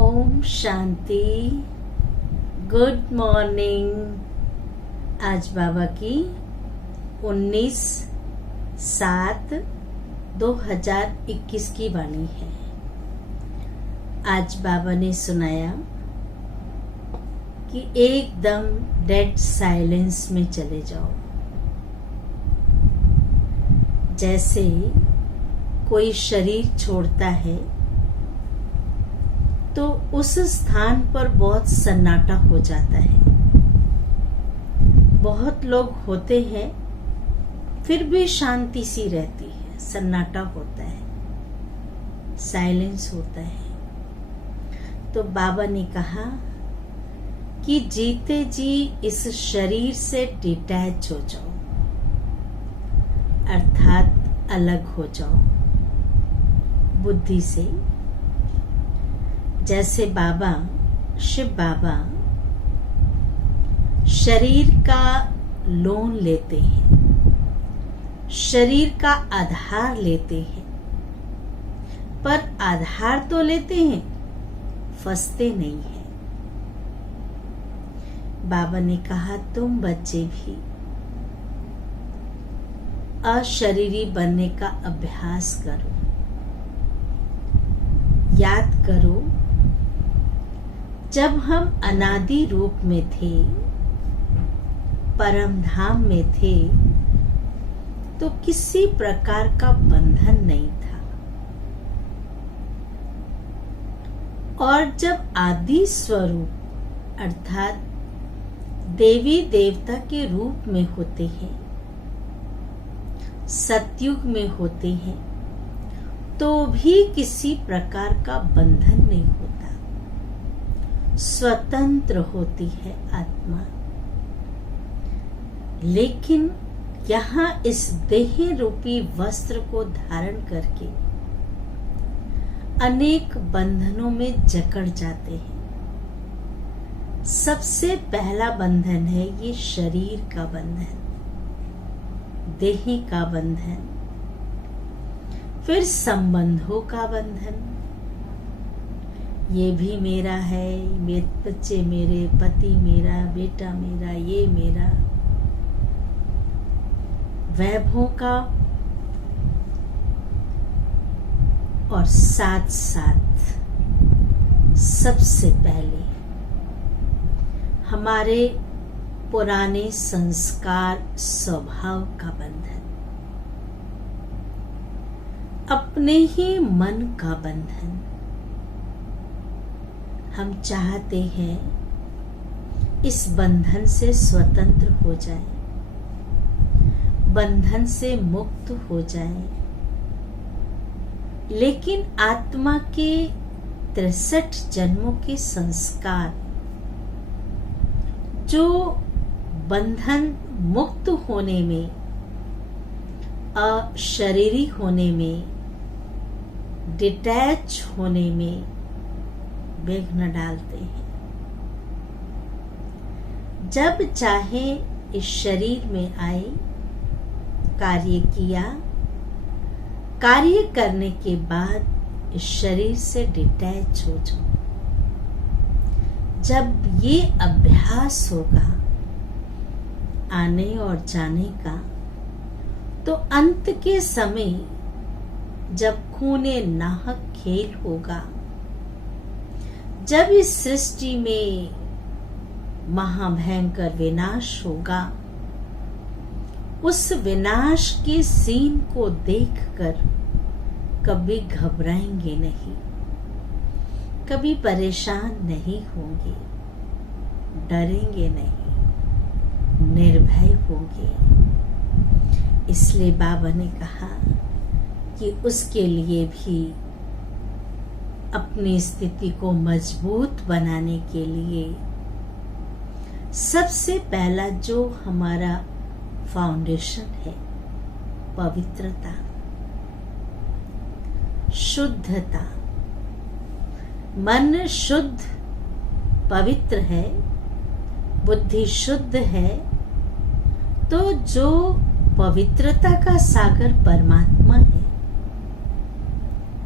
Om Shanti. Good morning. आज बाबा की 19/7/2021 की वाणी है। आज बाबा ने सुनाया कि एकदम डेड साइलेंस में चले जाओ। जैसे कोई शरीर छोड़ता है तो उस स्थान पर बहुत सन्नाटा हो जाता है। बहुत लोग होते हैं फिर भी शांति सी रहती है, सन्नाटा होता है, साइलेंस होता है। तो बाबा ने कहा कि जीते जी इस शरीर से डिटैच हो जाओ, अर्थात अलग हो जाओ बुद्धि से। जैसे बाबा, शिव बाबा शरीर का लोन लेते हैं, शरीर का आधार लेते हैं, पर आधार तो लेते हैं, फंसते नहीं हैं। बाबा ने कहा तुम बच्चे भी अशरीरी बनने का अभ्यास करो। याद करो, जब हम अनादि रूप में थे, परम धाम में थे, तो किसी प्रकार का बंधन नहीं था। और जब आदि स्वरूप अर्थात देवी देवता के रूप में होते हैं, सतयुग में होते हैं, तो भी किसी प्रकार का बंधन नहीं होता। स्वतंत्र होती है आत्मा। लेकिन यहाँ इस देह रूपी वस्त्र को धारण करके अनेक बंधनों में जकड़ जाते हैं। सबसे पहला बंधन है ये शरीर का बंधन, देही का बंधन, फिर संबंधों का बंधन। ये भी मेरा है, बच्चे मेरे, पति मेरा, बेटा मेरा, ये मेरा। वैभवों का, और साथ साथ सबसे पहले हमारे पुराने संस्कार, स्वभाव का बंधन, अपने ही मन का बंधन। हम चाहते हैं इस बंधन से स्वतंत्र हो जाए, बंधन से मुक्त हो जाए। लेकिन आत्मा के 63 जन्मों के संस्कार जो बंधन मुक्त होने में, अशरीरी होने में, डिटैच होने में विघ्न डालते हैं। जब चाहे इस शरीर में आए, कार्य किया, कार्य करने के बाद इस शरीर से डिटैच हो जाओ। जब ये अभ्यास होगा आने और जाने का, तो अंत के समय जब खूने नाहक खेल होगा, जब इस सृष्टि में महाभयंकर विनाश होगा, उस विनाश के सीन को देखकर कभी घबराएंगे नहीं, कभी परेशान नहीं होंगे, डरेंगे नहीं, निर्भय होंगे। इसलिए बाबा ने कहा कि उसके लिए भी अपनी स्थिति को मजबूत बनाने के लिए सबसे पहला जो हमारा फाउंडेशन है, पवित्रता, शुद्धता। मन शुद्ध पवित्र है, बुद्धि शुद्ध है, तो जो पवित्रता का सागर परमात्मा है,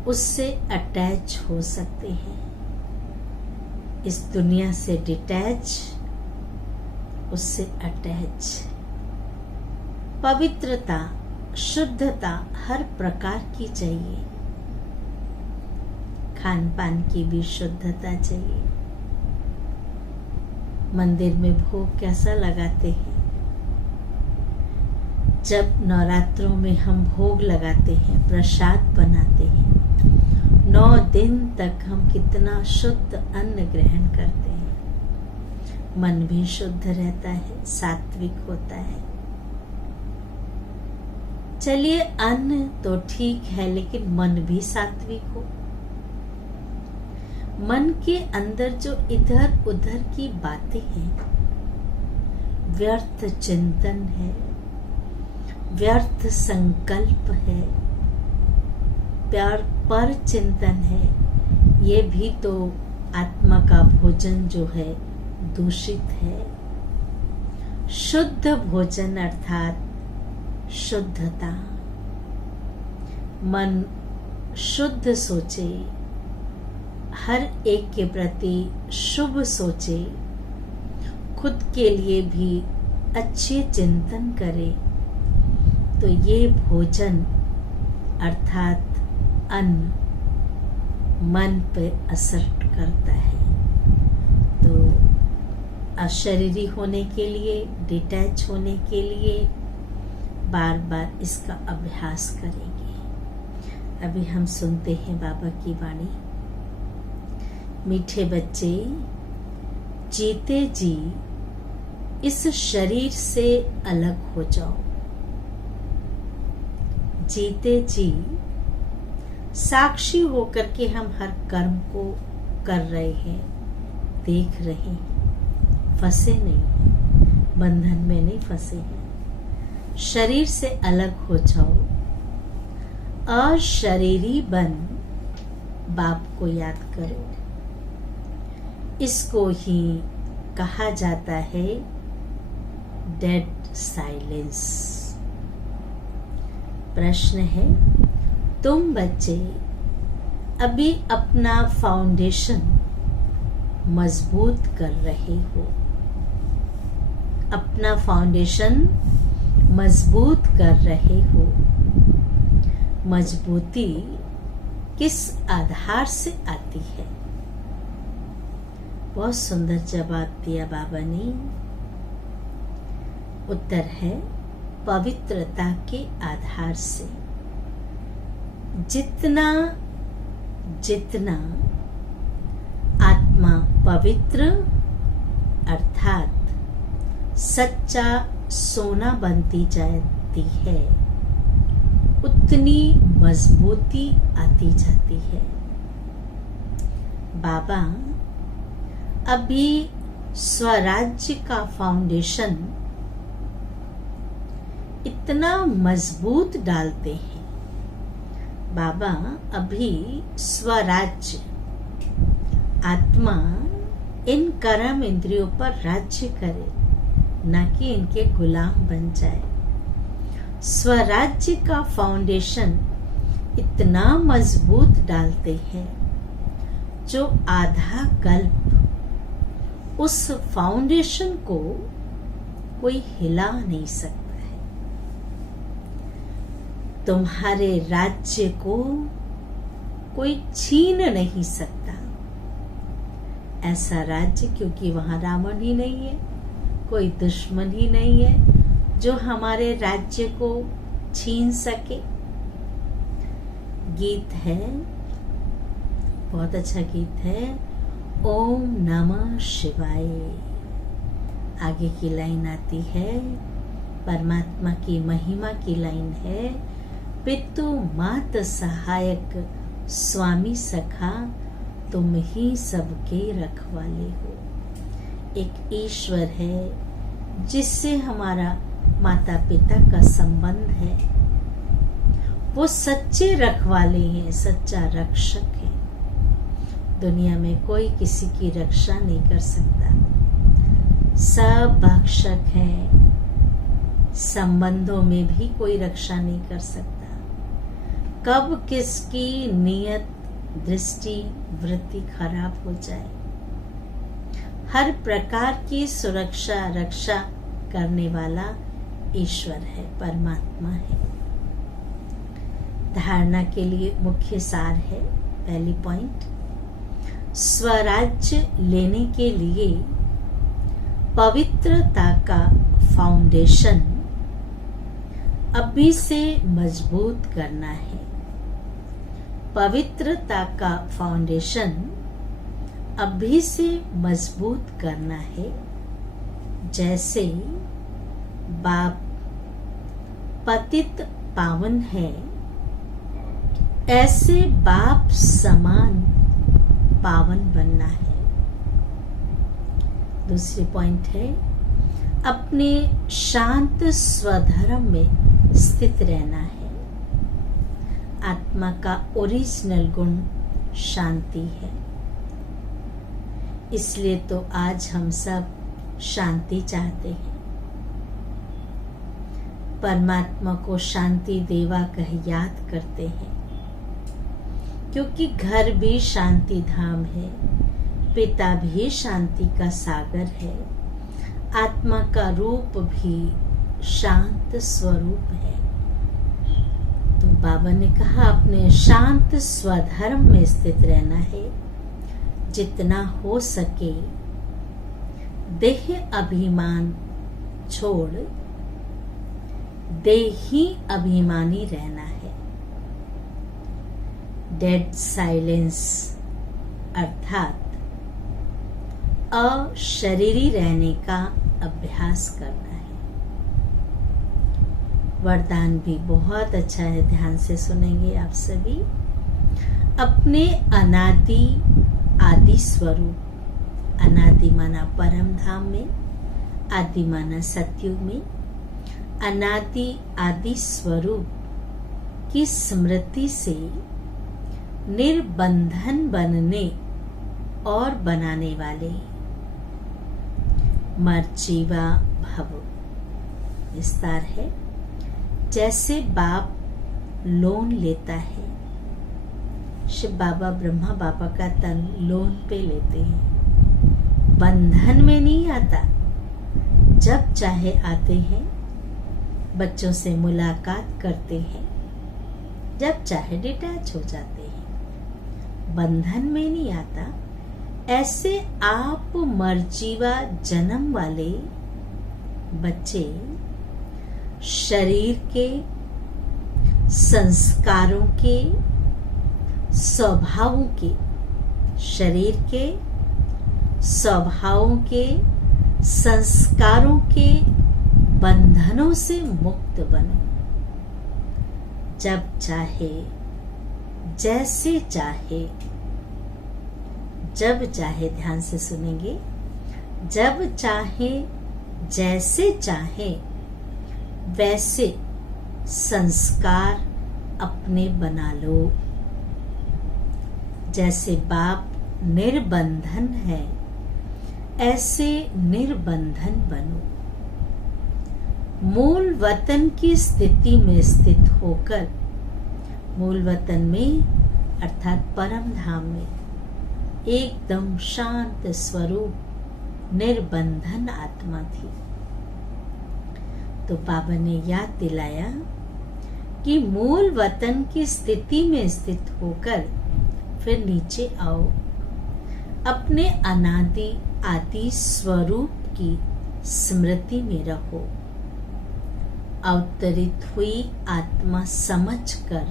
उससे अटैच हो सकते हैं। इस दुनिया से डिटैच, उससे अटैच। पवित्रता, शुद्धता हर प्रकार की चाहिए। खान पान की भी शुद्धता चाहिए। मंदिर में भोग कैसा लगाते हैं? जब नवरात्रों में हम भोग लगाते हैं, प्रसाद बनाते हैं, 9 दिन तक हम कितना शुद्ध अन्न ग्रहण करते हैं। मन भी शुद्ध रहता है, सात्विक होता है। चलिए, अन्न तो ठीक है, लेकिन मन भी सात्विक हो। मन के अंदर जो इधर उधर की बातें हैं, व्यर्थ चिंतन है, व्यर्थ संकल्प है, प्यार पर चिंतन है, ये भी तो आत्मा का भोजन जो है दूषित है। शुद्ध भोजन अर्थात शुद्धता। मन शुद्ध सोचे, हर एक के प्रति शुभ सोचे, खुद के लिए भी अच्छे चिंतन करे, तो ये भोजन अर्थात अन्न मन पे असर करता है। तो अशरीरी होने के लिए, डिटैच होने के लिए बार बार इसका अभ्यास करेंगे। अभी हम सुनते हैं बाबा की वाणी। मीठे बच्चे, जीते जी इस शरीर से अलग हो जाओ। जीते जी साक्षी होकर के हम हर कर्म को कर रहे हैं, देख रहे हैं, फंसे नहीं, बंधन में नहीं फंसे हैं। शरीर से अलग हो जाओ, अशरीरी बन बाप को याद करो। इसको ही कहा जाता है डेड साइलेंस। प्रश्न है, तुम बच्चे अभी अपना फाउंडेशन मजबूत कर रहे हो। अपना फाउंडेशन मजबूत कर रहे हो। मजबूती किस आधार से आती है? बहुत सुंदर जवाब दिया बाबा ने। उत्तर है पवित्रता के आधार से। जितना जितना आत्मा पवित्र अर्थात सच्चा सोना बनती जाती है, उतनी मजबूती आती जाती है। बाबा अभी स्वराज्य का फाउंडेशन इतना मजबूत डालते हैं। बाबा अभी स्वराज्य, आत्मा इन कर्म इंद्रियों पर राज्य करे, न कि इनके गुलाम बन जाए। स्वराज्य का फाउंडेशन इतना मजबूत डालते हैं, जो आधा कल्प उस फाउंडेशन को कोई हिला नहीं सकता है। तुम्हारे राज्य को कोई छीन नहीं सकता। ऐसा राज्य, क्योंकि वहां रावण ही नहीं है, कोई दुश्मन ही नहीं है जो हमारे राज्य को छीन सके। गीत है, बहुत अच्छा गीत है, ओम नमः शिवाय। आगे की लाइन आती है, परमात्मा की महिमा की लाइन है, पितु मात सहायक स्वामी सखा, तुम ही सबके रखवाले हो। एक ईश्वर है जिससे हमारा माता पिता का संबंध है। वो सच्चे रखवाले हैं, सच्चा रक्षक है। दुनिया में कोई किसी की रक्षा नहीं कर सकता। सब भक्षक है, संबंधों में भी कोई रक्षा नहीं कर सकता। कब किसकी नियत, दृष्टि, वृत्ति खराब हो जाए हर प्रकार की सुरक्षा रक्षा करने वाला ईश्वर है, परमात्मा है। धारणा के लिए मुख्य सार है, पहली पॉइंट, स्वराज्य लेने के लिए पवित्रता का फाउंडेशन अभी से मजबूत करना है। पवित्रता का फाउंडेशन अभी से मजबूत करना है। जैसे बाप पतित पावन है, ऐसे बाप समान पावन बनना है। दूसरी पॉइंट है, अपने शांत स्वधर्म में स्थित रहना है। आत्मा का ओरिजिनल गुण शांति है, इसलिए तो आज हम सब शांति चाहते हैं। परमात्मा को शांति देवा कह याद करते हैं, क्योंकि घर भी शांति धाम है, पिता भी शांति का सागर है, आत्मा का रूप भी शांत स्वरूप है। तो बाबा ने कहा अपने शांत स्वधर्म में स्थित रहना है। जितना हो सके देह अभिमान छोड़ देही अभिमानी रहना है। डेड साइलेंस अर्थात अशरीरी रहने का अभ्यास करना है। वरदान भी बहुत अच्छा है, ध्यान से सुनेंगे आप सभी। अपने अनादि आदि स्वरूप, अनादि माना परम धाम में, आदि माना सतयुग में, अनादि आदि स्वरूप की स्मृति से निर्बंधन बनने और बनाने वाले मर्जीवा भव। विस्तार है, जैसे बाप लोन लेता है, शिव बाबा ब्रह्मा बाबा का तन लोन पे लेते हैं, बंधन में नहीं आता, जब चाहे आते हैं, बच्चों से मुलाकात करते हैं, जब चाहे डिटैच हो जाते हैं, बंधन में नहीं आता। ऐसे आप मर्जीवा जन्म वाले बच्चे शरीर के, संस्कारों के, स्वभावों के, शरीर के, स्वभावों के, संस्कारों के बंधनों से मुक्त बनो। जब चाहे, जैसे चाहे, जब चाहे, ध्यान से सुनेंगे, जब चाहे, जैसे चाहे, वैसे संस्कार अपने बना लो। जैसे बाप निर्बंधन है, ऐसे निर्बंधन बनो। मूल वतन की स्थिति में स्थित होकर, मूल वतन में अर्थात परम धाम में एकदम शांत स्वरूप निर्बंधन आत्मा थी। तो बाबा ने याद दिलाया कि मूल वतन की स्थिति में स्थित होकर फिर नीचे आओ, अपने अनादि आदि स्वरूप की स्मृति में रहो। अवतरित हुई आत्मा समझकर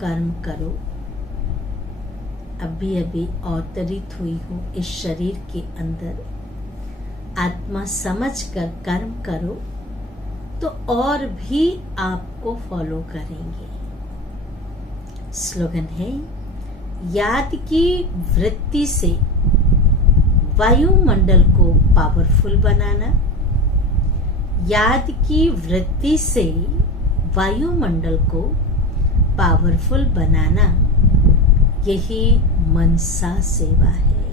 कर्म करो। अभी अभी अवतरित हुई हो इस शरीर के अंदर, आत्मा समझकर कर्म करो तो और भी आपको फॉलो करेंगे। स्लोगन है, याद की वृत्ति से वायुमंडल को पावरफुल बनाना। याद की वृत्ति से वायुमंडल को पावरफुल बनाना, यही मनसा सेवा है।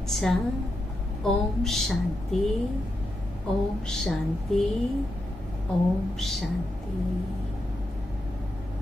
अच्छा, ओम शांति, ओम शांति, ओम शांति।